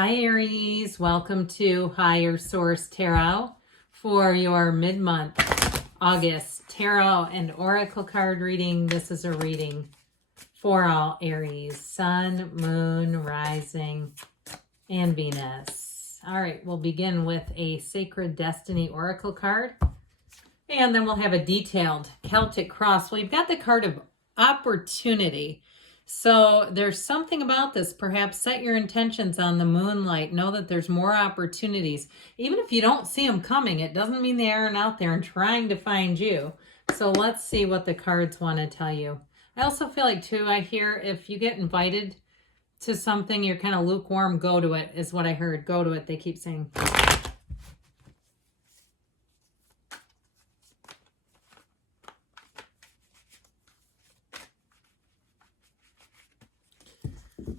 Hi Aries, welcome to Higher Source Tarot for your mid-month August Tarot and Oracle card reading. This is a reading for all Aries, Sun, Moon, Rising, and Venus. All right, we'll begin with a Sacred Destiny Oracle card, and then we'll have a detailed Celtic cross. Well, you've got the card of opportunity. So there's something about this. Perhaps set your intentions on the moonlight. Know that there's more opportunities. Even if you don't see them coming, it doesn't mean they aren't out there and trying to find you. So let's see what the cards want to tell you. I also feel like, too, I hear if you get invited to something, you're kind of lukewarm, go to it, is what I heard. Go to it, they keep saying.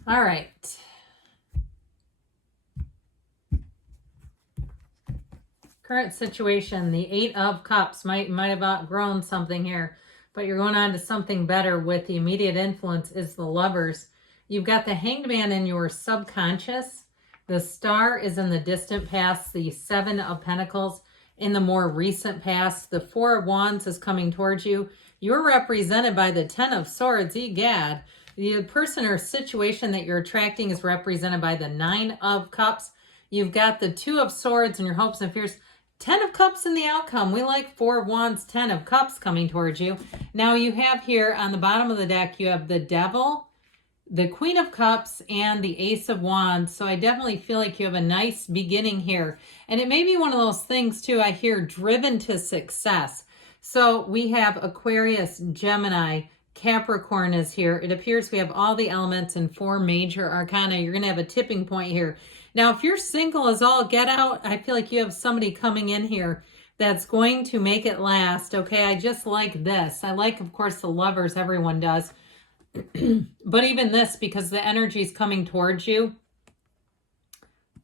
All right. Current situation, the Eight of Cups might have outgrown something here, but you're going on to something better with the immediate influence is the Lovers. You've got the Hanged Man in your subconscious. The Star is in the distant past. The Seven of Pentacles in the more recent past. The Four of Wands is coming towards you. You're represented by the Ten of Swords. Egad. The person or situation that you're attracting is represented by the Nine of Cups. You've got the Two of Swords and your hopes and fears. Ten of Cups in the outcome. We like Four of Wands, Ten of Cups coming towards you. Now you have here on the bottom of the deck, you have the Devil, the Queen of Cups, and the Ace of Wands. So I definitely feel like you have a nice beginning here. And it may be one of those things too, I hear, driven to success. So we have Aquarius, Gemini, Capricorn is here. It appears we have all the elements in four major arcana. You're going to have a tipping point here. Now, if you're single as all get out, I feel like you have somebody coming in here that's going to make it last. Okay, I just like this. I like, of course, the Lovers. Everyone does. But even this, because the energy is coming towards you,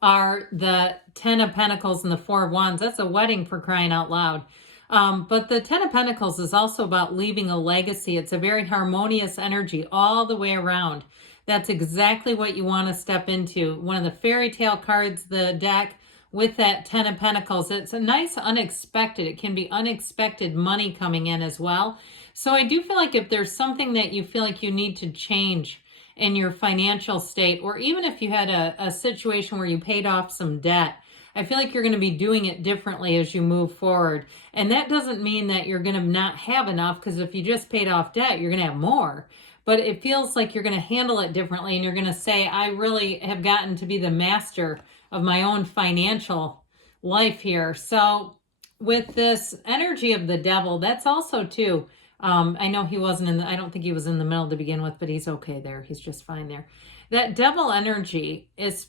are the Ten of Pentacles and the Four of Wands. That's a wedding, for crying out loud. But the Ten of Pentacles is also about leaving a legacy. It's a very harmonious energy all the way around. That's exactly what you want to step into. One of the fairy tale cards, the deck, with that Ten of Pentacles. It's a nice unexpected. It can be unexpected money coming in as well. So I do feel like if there's something that you feel like you need to change in your financial state, or even if you had a situation where you paid off some debt, I feel like you're going to be doing it differently as you move forward. And that doesn't mean that you're going to not have enough, because if you just paid off debt, you're going to have more. But it feels like you're going to handle it differently, and you're going to say, I really have gotten to be the master of my own financial life here. So with this energy of the Devil, that's also too, I know he wasn't in I don't think he was in the middle to begin with, but he's okay there. He's just fine there. That Devil energy is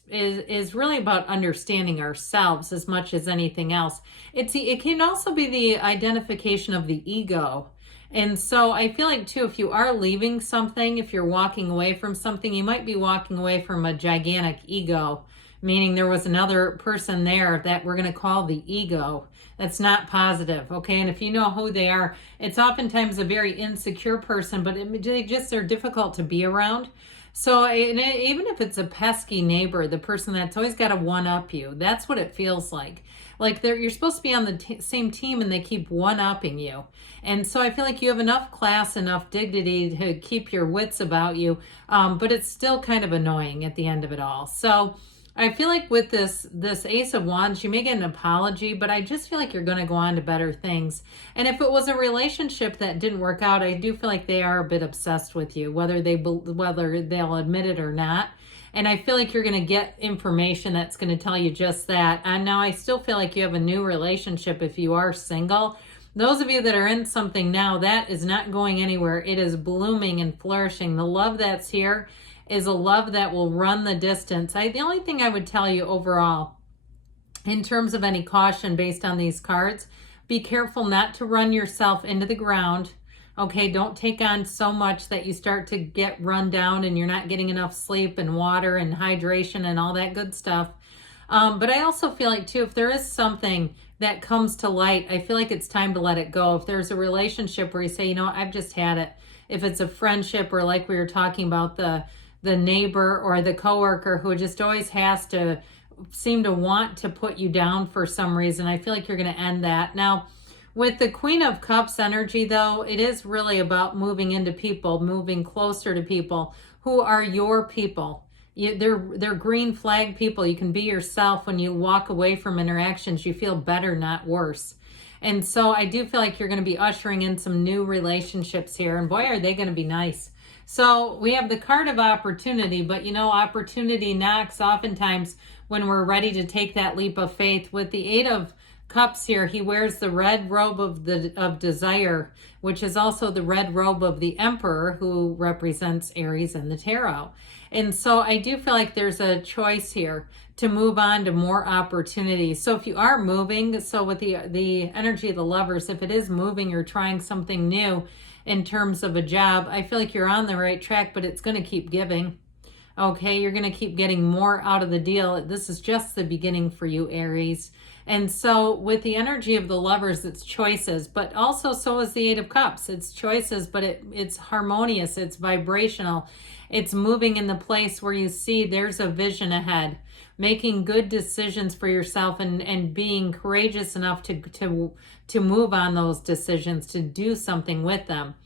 really about understanding ourselves as much as anything else. It can also be the identification of the ego. And so I feel like too, if you are leaving something, if you're walking away from something, you might be walking away from a gigantic ego, meaning there was another person there that we're going to call the ego. That's not positive, okay? And if you know who they are, it's oftentimes a very insecure person, but they're difficult to be around. So even if it's a pesky neighbor, the person that's always got to one-up you, that's what it feels like. Like you're supposed to be on the same team and they keep one-upping you. And so I feel like you have enough class, enough dignity to keep your wits about you, but it's still kind of annoying at the end of it all. So I feel like with this Ace of Wands, you may get an apology, but I just feel like you're going to go on to better things. And if it was a relationship that didn't work out, I do feel like they are a bit obsessed with you, whether they'll admit it or not. And I feel like you're going to get information that's going to tell you just that. And now I still feel like you have a new relationship if you are single. Those of you that are in something now, that is not going anywhere. It is blooming and flourishing. The love that's here is a love that will run the distance. The only thing I would tell you overall, in terms of any caution based on these cards, be careful not to run yourself into the ground. Okay, don't take on so much that you start to get run down and you're not getting enough sleep and water and hydration and all that good stuff. But I also feel like too, if there is something that comes to light, I feel like it's time to let it go. If there's a relationship where you say, you know, I've just had it. If it's a friendship, or like we were talking about, the the neighbor or the coworker who just always has to seem to want to put you down for some reason. I feel like you're going to end that. Now, with the Queen of Cups energy, though, it is really about moving into people, moving closer to people who are your people. They're green flag people. You can be yourself. When you walk away from interactions, you feel better, not worse. And so I do feel like you're going to be ushering in some new relationships here. And boy, are they going to be nice. So we have the card of opportunity, but you know, opportunity knocks oftentimes when we're ready to take that leap of faith. With the Eight of Cups here, he wears the red robe of desire, which is also the red robe of the Emperor, who represents Aries in the tarot. And so I do feel like there's a choice here to move on to more opportunities. So if you are moving, so with the energy of the Lovers, if it is moving or trying something new in terms of a job, I feel like you're on the right track, but it's going to keep giving. Okay, you're going to keep getting more out of the deal. This is just the beginning for you, Aries. And so with the energy of the Lovers, it's choices, but also so is the Eight of Cups. It's choices, but it's harmonious, it's vibrational. It's moving in the place where you see there's a vision ahead, making good decisions for yourself and being courageous enough to move on those decisions, to do something with them.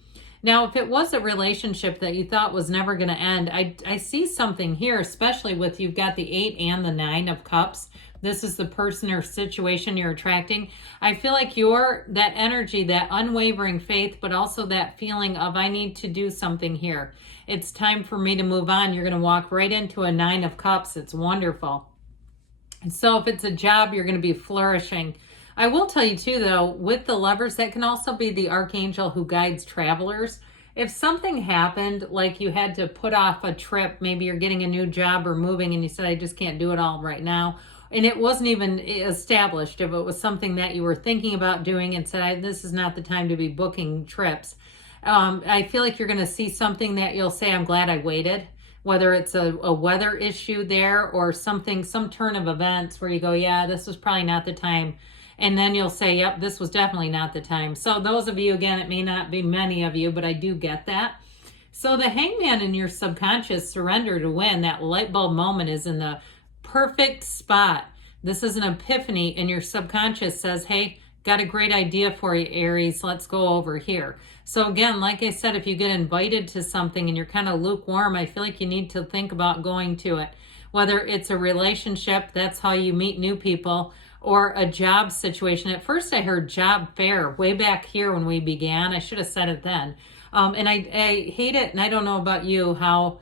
Now, if it was a relationship that you thought was never going to end, I see something here, especially with you've got the 8 and the 9 of Cups. This is the person or situation you're attracting. I feel like that energy, that unwavering faith, but also that feeling of I need to do something here. It's time for me to move on. You're going to walk right into a 9 of Cups. It's wonderful. And so if it's a job, you're going to be flourishing. I will tell you too, though, with the Lovers, that can also be the archangel who guides travelers. If something happened, like you had to put off a trip, maybe you're getting a new job or moving and you said, I just can't do it all right now. And it wasn't even established. If it was something that you were thinking about doing and said, this is not the time to be booking trips. I feel like you're going to see something that you'll say, I'm glad I waited. Whether it's a weather issue there or something, some turn of events where you go, yeah, this was probably not the time. And then you'll say, yep, this was definitely not the time. So those of you, again, it may not be many of you, but I do get that. So the Hangman in your subconscious, surrender to win, that light bulb moment is in the perfect spot. This is an epiphany, and your subconscious says, hey, got a great idea for you, Aries. Let's go over here. So again, like I said, if you get invited to something and you're kind of lukewarm, I feel like you need to think about going to it. Whether it's a relationship, that's how you meet new people, or a job situation. At first I heard job fair way back here when we began. I should have said it then. And I hate it, and I don't know about you, how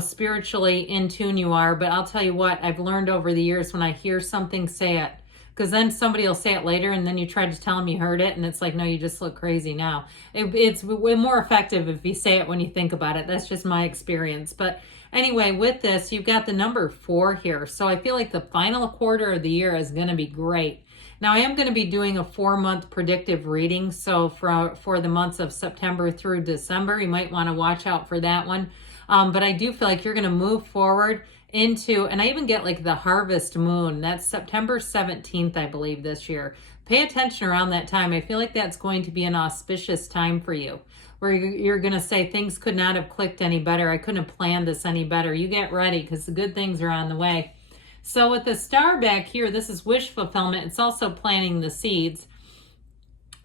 spiritually in tune you are, but I'll tell you what, I've learned over the years, when I hear something, say it. Because then somebody will say it later and then you try to tell them you heard it and it's like, no, you just look crazy now. It's way more effective if you say it when you think about it. That's just my experience. But anyway, with this, you've got the number 4 here. So I feel like the final quarter of the year is going to be great. Now I am going to be doing a 4-month predictive reading. So for the months of September through December, you might want to watch out for that one. But I do feel like you're going to move forward into, and I even get like the harvest moon. That's September 17th, I believe, this year. Pay attention around that time. I feel like that's going to be an auspicious time for you, where you're going to say things could not have clicked any better. I couldn't have planned this any better. You get ready because the good things are on the way. So with the star back here, this is wish fulfillment. It's also planting the seeds.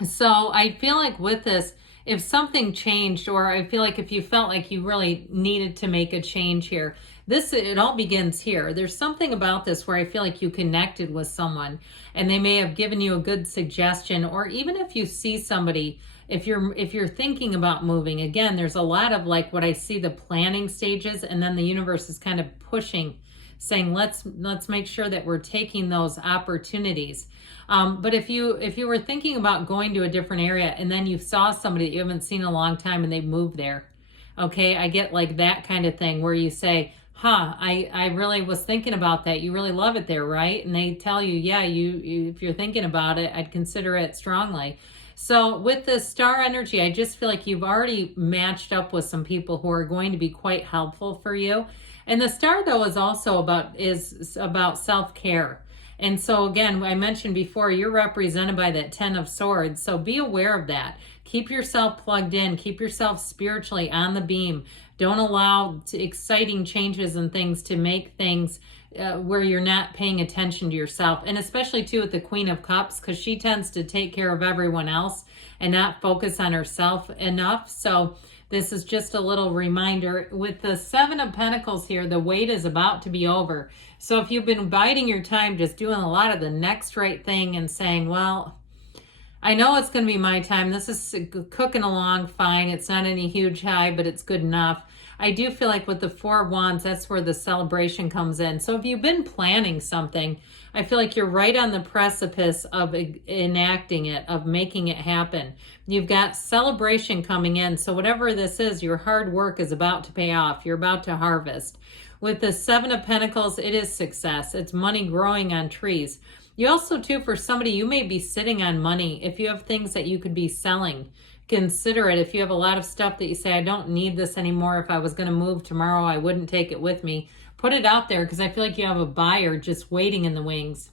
So I feel like with this, if something changed, or I feel like if you felt like you really needed to make a change here, it all begins here. There's something about this where I feel like you connected with someone and they may have given you a good suggestion, or even if you see somebody, if you're thinking about moving, again, there's a lot of like what I see, the planning stages, and then the universe is kind of pushing, saying, let's make sure that we're taking those opportunities. But if you were thinking about going to a different area and then you saw somebody that you haven't seen in a long time and they moved there, okay, I get like that kind of thing where you say, I really was thinking about that. You really love it there, right? And they tell you, yeah, you if you're thinking about it, I'd consider it strongly. So with the star energy, I just feel like you've already matched up with some people who are going to be quite helpful for you. And the star, though, is also about self-care. And so again, I mentioned before, you're represented by that 10 of Swords. So be aware of that. Keep yourself plugged in. Keep yourself spiritually on the beam. Don't allow exciting changes and things to make things where you're not paying attention to yourself. And especially too with the Queen of Cups, because she tends to take care of everyone else and not focus on herself enough. So this is just a little reminder. With the Seven of Pentacles here, the wait is about to be over. So if you've been biding your time, just doing a lot of the next right thing and saying, well, I know it's going to be my time. This is cooking along fine. It's not any huge high, but it's good enough. I do feel like with the Four of Wands, that's where the celebration comes in. So if you've been planning something, I feel like you're right on the precipice of enacting it, of making it happen. You've got celebration coming in. So whatever this is, your hard work is about to pay off. You're about to harvest. With the Seven of Pentacles, it is success. It's money growing on trees. You also, too, for somebody, you may be sitting on money. If you have things that you could be selling, consider it. If you have a lot of stuff that you say, I don't need this anymore. If I was going to move tomorrow, I wouldn't take it with me. Put it out there, because I feel like you have a buyer just waiting in the wings.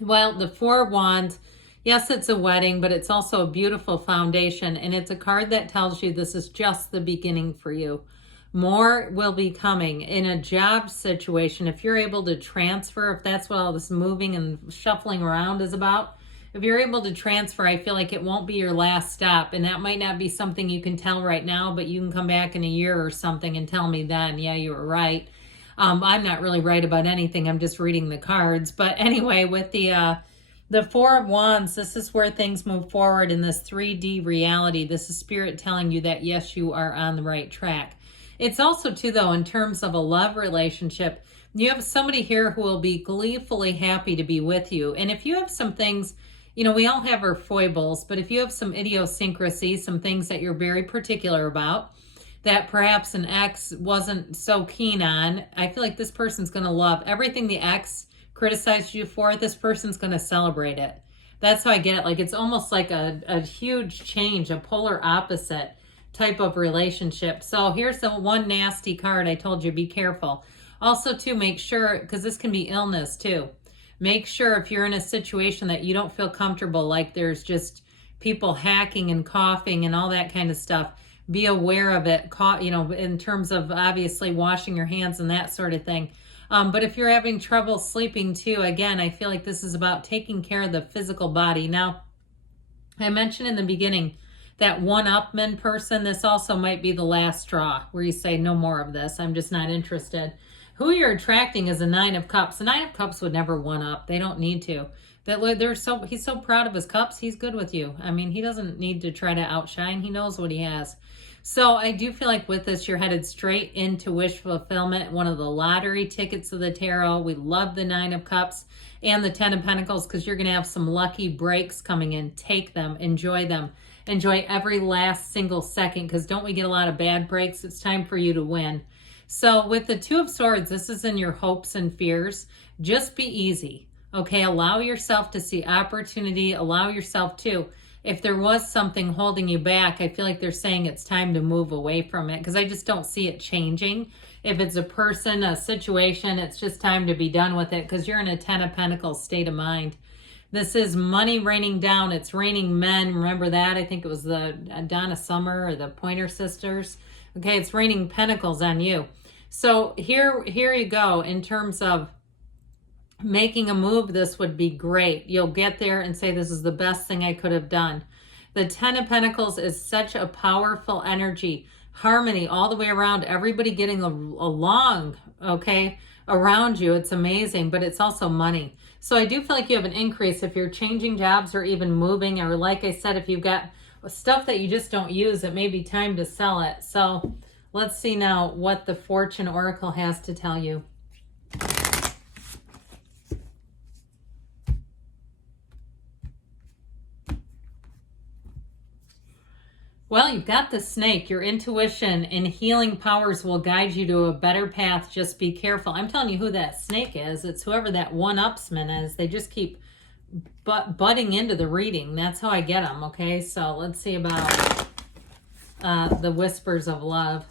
Well, the Four of Wands, yes, it's a wedding, but it's also a beautiful foundation. And it's a card that tells you this is just the beginning for you. More will be coming in a job situation. If you're able to transfer, if that's what all this moving and shuffling around is about, if you're able to transfer, I feel like it won't be your last stop. And that might not be something you can tell right now, but you can come back in a year or something and tell me then, yeah, you were right. I'm not really right about anything. I'm just reading the cards. But anyway, with the Four of Wands, this is where things move forward in this 3D reality. This is Spirit telling you that, yes, you are on the right track. It's also, too, though, in terms of a love relationship, you have somebody here who will be gleefully happy to be with you. And if you have some things, you know, we all have our foibles, but if you have some idiosyncrasies, some things that you're very particular about, that perhaps an ex wasn't so keen on, I feel like this person's going to love everything the ex criticized you for. This person's going to celebrate it. That's how I get it. Like, it's almost like a huge change, a polar opposite type of relationship. So here's the one nasty card I told you, be careful. Also, to make sure, because this can be illness too, make sure if you're in a situation that you don't feel comfortable, like there's just people hacking and coughing and all that kind of stuff, be aware of it, you know, in terms of obviously washing your hands and that sort of thing. But if you're having trouble sleeping too, again, I feel like this is about taking care of the physical body. Now, I mentioned in the beginning, that one-upman person, this also might be the last straw where you say, no more of this. I'm just not interested. Who you're attracting is a Nine of Cups. The Nine of Cups would never one-up. They don't need to. He's so proud of his cups. He's good with you. I mean, he doesn't need to try to outshine. He knows what he has. So I do feel like with this, you're headed straight into wish fulfillment. One of the lottery tickets of the tarot. We love the Nine of Cups and the Ten of Pentacles because you're going to have some lucky breaks coming in. Take them. Enjoy them. Enjoy every last single second, because don't we get a lot of bad breaks? It's time for you to win. So with the Two of Swords, this is in your hopes and fears. Just be easy, okay? Allow yourself to see opportunity. Allow yourself to, if there was something holding you back, I feel like they're saying it's time to move away from it, because I just don't see it changing. If it's a person, a situation, it's just time to be done with it, because you're in a Ten of Pentacles state of mind. This is money raining down. It's raining men. Remember that? I think it was the Donna Summer or the Pointer Sisters. Okay, it's raining pentacles on you. So here you go. In terms of making a move, this would be great. You'll get there and say, this is the best thing I could have done. The Ten of Pentacles is such a powerful energy. Harmony all the way around. Everybody getting along, okay, around you. It's amazing, but it's also money. So I do feel like you have an increase if you're changing jobs or even moving, or like I said, if you've got stuff that you just don't use, it may be time to sell it. So let's see now what the Fortune Oracle has to tell you. Well, you've got the Snake. Your intuition and healing powers will guide you to a better path. Just be careful. I'm telling you who that Snake is. It's whoever that one-upsman is. They just keep butting into the reading. That's how I get them, okay? So let's see about the Whispers of Love.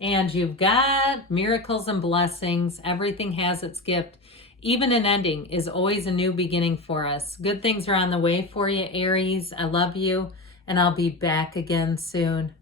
And you've got miracles and blessings. Everything has its gift. Even an ending is always a new beginning for us. Good things are on the way for you, Aries. I love you. and I'll be back again soon.